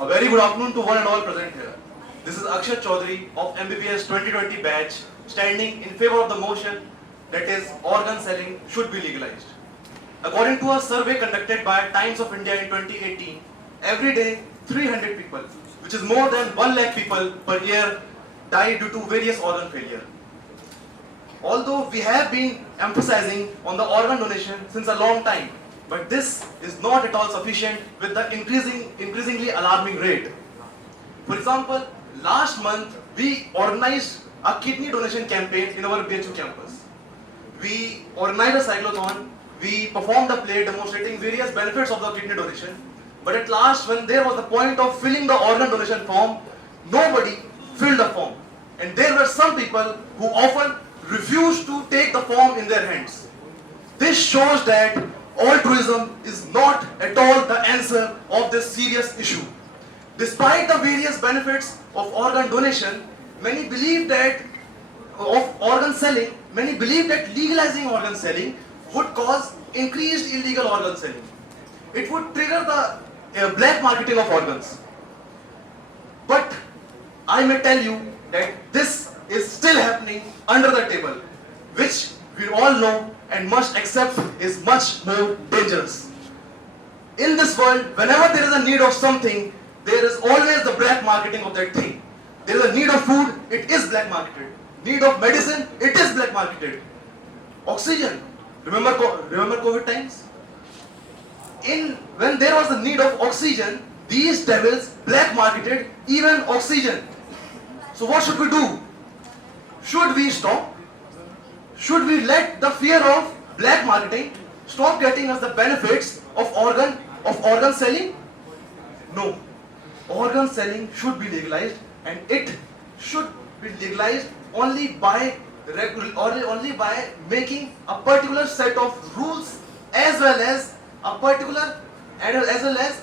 A very good afternoon to one and all present here. This is Akshay of MBBS 2020 batch standing in favor of the motion that is organ selling should be legalized. According to a survey conducted by Times of India in 2018, every day 300 people, which is more than 1 lakh people per year, die due to various organ failure. Although we have been emphasizing on the organ donation since a long time, but this is not at all sufficient with the increasingly alarming rate. For example, last month we organized a kidney donation campaign in our BHU campus. We organized a cyclothon, we performed a play demonstrating various benefits of the kidney donation, but at last when there was the point of filling the organ donation form, nobody filled the form. And there were some people who often refused to take the form in their hands. This shows that altruism is not at all the answer of this serious issue. Despite the various benefits of organ donation, many believe that legalizing organ selling would cause increased illegal organ selling. It would trigger the black marketing of organs. But I may tell you that this is still happening under the table, which we all know and must accept is much more dangerous. In this world, whenever there is a need of something, there is always the black marketing of that thing. There is a need of food, it is black marketed. Need of medicine, it is black marketed. Oxygen, remember COVID times? When there was a need of oxygen, these devils black marketed even oxygen. So what should we do? Should we stop? Should we let the fear of black marketing stop getting us the benefits of organ selling? No. Organ selling should be legalized, and it should be legalized only by making a particular set of rules as well as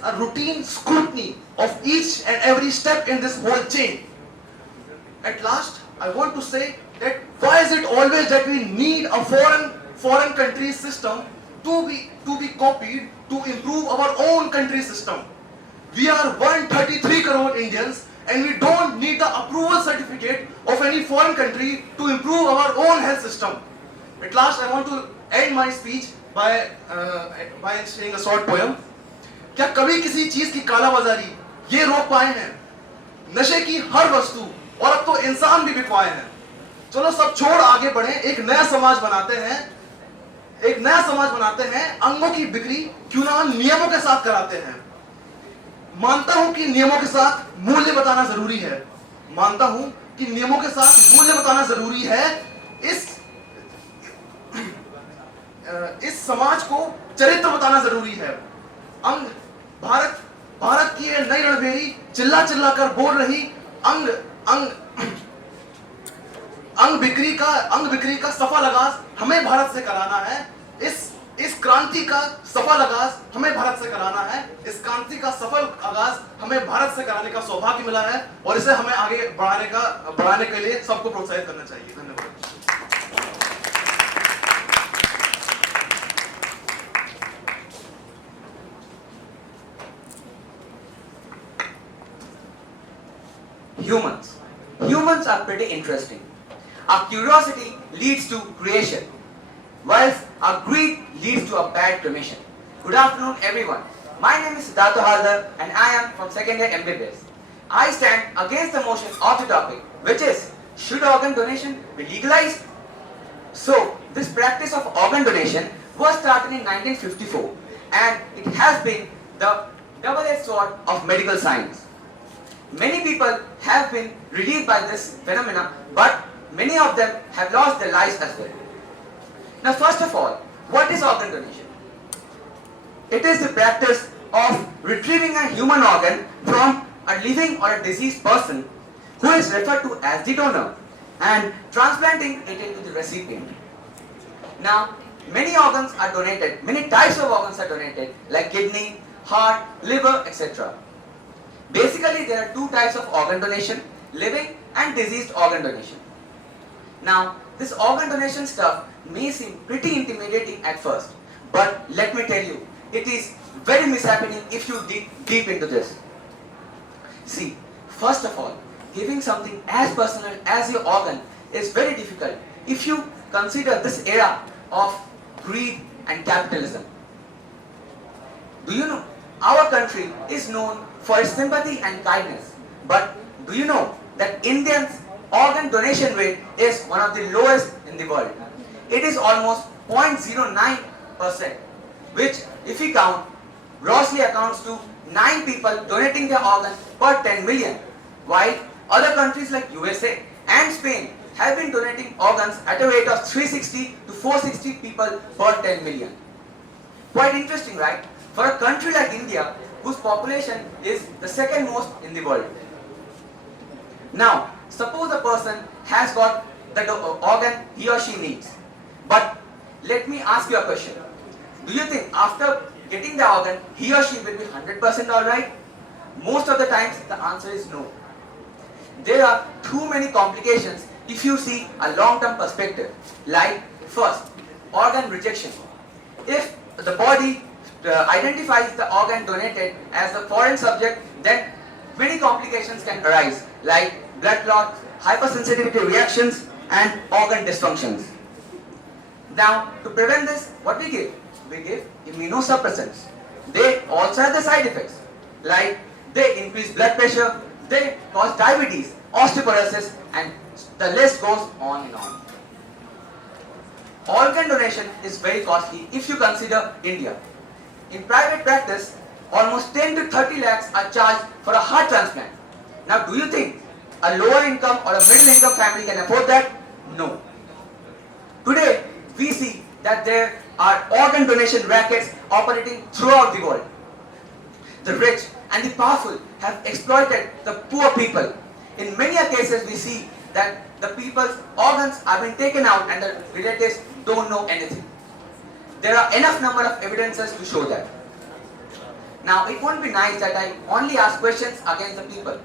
a routine scrutiny of each and every step in this whole chain. At last, I want to say that why is it always that we need a foreign country system to be copied to improve our own country system? We are 133 crore Indians and we don't need the approval certificate of any foreign country to improve our own health system. At last, I want to end my speech by saying a short poem. क्या कभी किसी चीज की कालाबाजारी ये रोक पाए हैं? नशे की हर वस्तु और अब तो इंसान भी बिकवाए हैं. चलो सब छोड़ आगे बढ़े, एक नया समाज बनाते हैं, अंगों की बिक्री क्यों ना नियमों के साथ कराते हैं. मानता हूं कि नियमों के साथ मूल्य बताना जरूरी है. इस समाज को चरित्र बताना जरूरी है. भारत की ये नई रणभेरी चिल्ला कर बोल रही अंग बिक्री का सफल आगाज हमें भारत से कराना है. इस क्रांति का सफल आगाज हमें भारत से कराना है. इस क्रांति का सफल आगाज हमें भारत से कराने का सौभाग्य मिला है और इसे हमें आगे बढ़ाने के लिए सबको प्रोत्साहित करना चाहिए. धन्यवाद. Humans are pretty interesting. Our curiosity leads to creation, whilst our greed leads to a bad cremation. Good afternoon, everyone. My name is Siddharth and I am from second year MBBS. I stand against the motion of the topic, which is, should organ donation be legalized? So, this practice of organ donation was started in 1954 and it has been the double-edged sword of medical science. Many people have been relieved by this phenomena, but many of them have lost their lives as well. Now, first of all, what is organ donation? It is the practice of retrieving a human organ from a living or a deceased person who is referred to as the donor and transplanting it into the recipient. Now, many organs are donated, many types of organs are donated, like kidney, heart, liver, etc. Basically, there are two types of organ donation, living and deceased organ donation. Now, this organ donation stuff may seem pretty intimidating at first, but let me tell you, it is very mishappening if you dig deep into this. See, first of all, giving something as personal as your organ is very difficult if you consider this era of greed and capitalism. Do you know, our country is known for its sympathy and kindness, but do you know that Indians' organ donation rate is one of the lowest in the world? It is almost 0.09%, which if we count, grossly accounts to 9 people donating their organ per 10 million, while other countries like USA and Spain have been donating organs at a rate of 360 to 460 people per 10 million. Quite interesting, right? For a country like India, whose population is the second most in the world. Now, suppose a person has got the organ he or she needs, but let me ask you a question. Do you think after getting the organ, he or she will be 100% alright? Most of the times, the answer is no. There are too many complications if you see a long-term perspective. Like, first, organ rejection. If the body identifies the organ donated as a foreign subject, then many complications can arise, like blood clots, hypersensitivity reactions, and organ dysfunctions. Now, to prevent this, what we give? We give immunosuppressants. They also have the side effects, like they increase blood pressure, they cause diabetes, osteoporosis, and the list goes on and on. Organ donation is very costly if you consider India. In private practice, almost 10 to 30 lakhs are charged for a heart transplant. Now, do you think a lower income or a middle income family can afford that? No. Today, we see that there are organ donation rackets operating throughout the world. The rich and the powerful have exploited the poor people. In many cases, we see that the people's organs are being taken out and the relatives don't know anything. There are enough number of evidences to show that. Now, it won't be nice that I only ask questions against the people.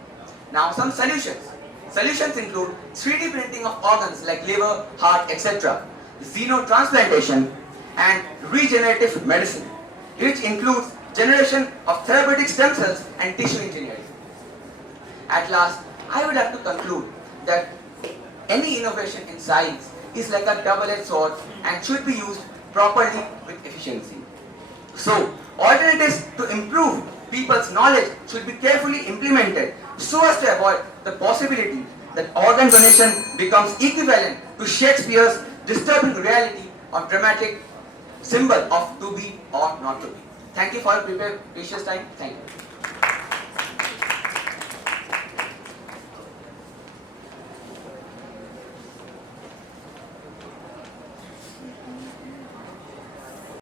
Now, some solutions. Solutions include 3D printing of organs like liver, heart, etc., xenotransplantation, and regenerative medicine, which includes generation of therapeutic stem cells and tissue engineering. At last, I would have to conclude that any innovation in science is like a double-edged sword and should be used properly with efficiency. So, alternatives to improve people's knowledge should be carefully implemented so as to avoid the possibility that organ donation becomes equivalent to Shakespeare's disturbing reality or dramatic symbol of to be or not to be. Thank you for your precious time. Thank you.